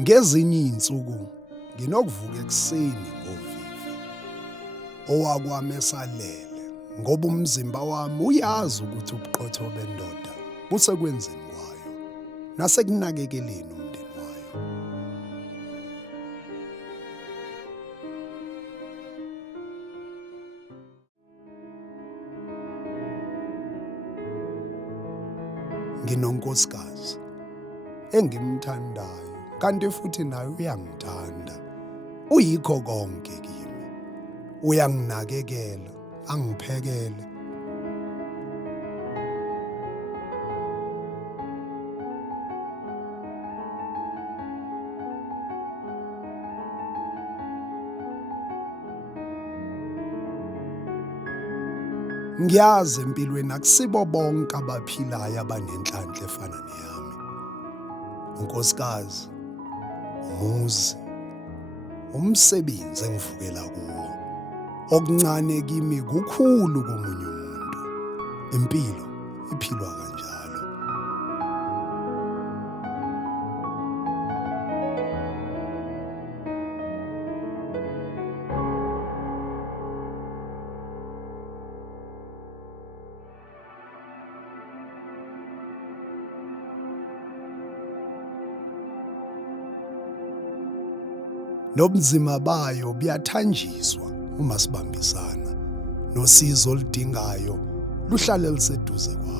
Ngezinye izinsuku nginokuvuka ekuseni ngovivi owakwami esalele ngoba umzimba wami uyazi ukuthi ubuqotho bendoda busekwenzeni kwayo nasekunakekeleni umndeni wayo. Nginonkosikazi engimthandayo kanti futhi naye uyangithanda. Uyikho konke kimi. Uyanginakekela, angiphekele. Ngiyazi empilweni akusibo bonke abaphilayo abanenhlanhla efana neyami. Unkosikazi, umuzi, umsebenzi engivukela kuwo. Okuncane kimi kukhulu komunye umuntu. Impilo iphilwa kanjalo. Nobunzima bayo buyathanjiswa uma sibambisana. Nosizo oludingayo luhlale liseduze kwakho.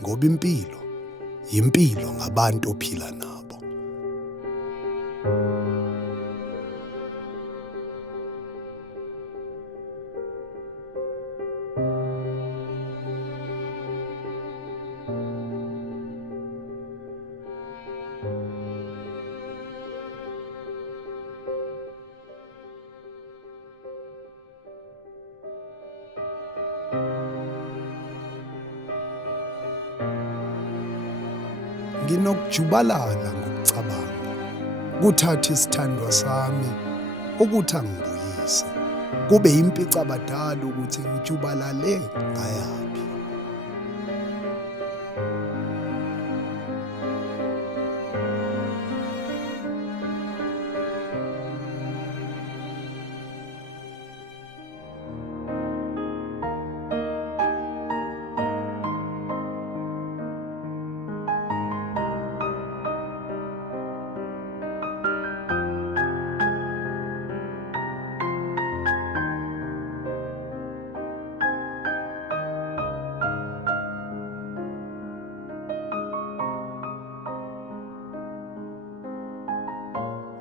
Ngoba impilo ngabantu ophila nabo. Nginokujubalala ngokucabanga kuthatha isithandwa sami ukuthi angibuyise. Kube impica abadala ukuthi ngijubalale ngayaphi.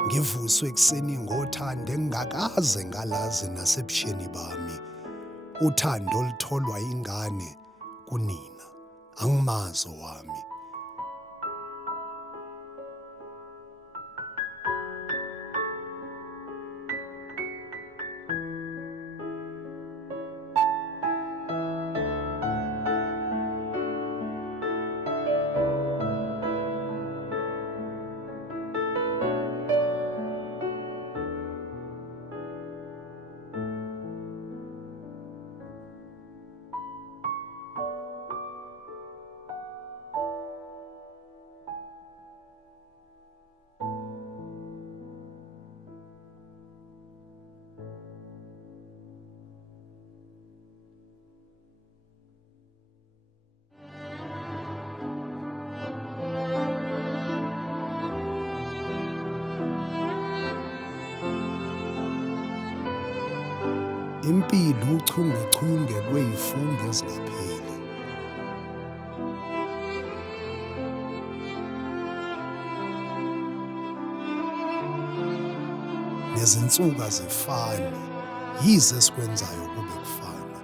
Ngivuswe ekuseni ngothando engingakaze ngalazi nasebusheni bami. Uthando olutholwa ingane kunina, angimazi owami. impilo uchungechunge lwey'fungo ezingapheli. Nezinsuku azifani, yize esikwenzayo kube kufana.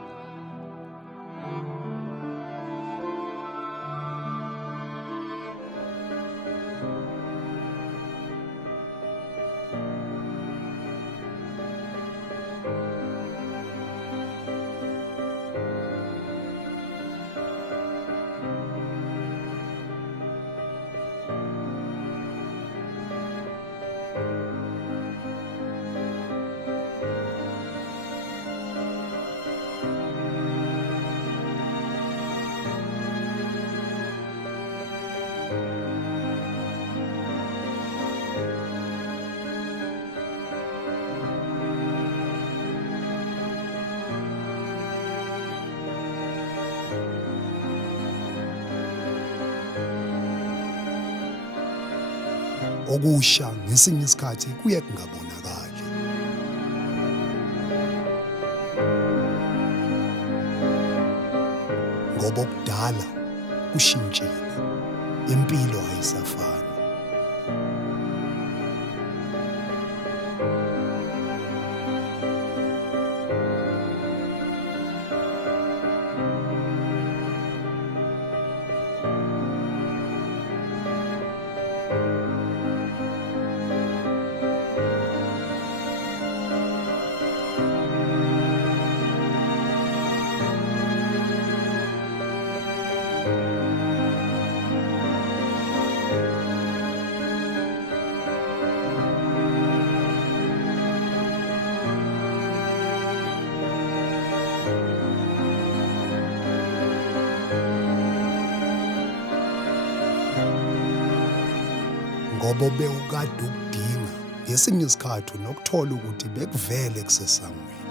Okusha ngesinye isikhathi kuye kungabonakali. Ngoba okudala kushintshile, impilo ayisafani. Ngoba bewukade ukudinga ngesinye isikhathi nokuthola ukuthi bekuvele kusesangweni.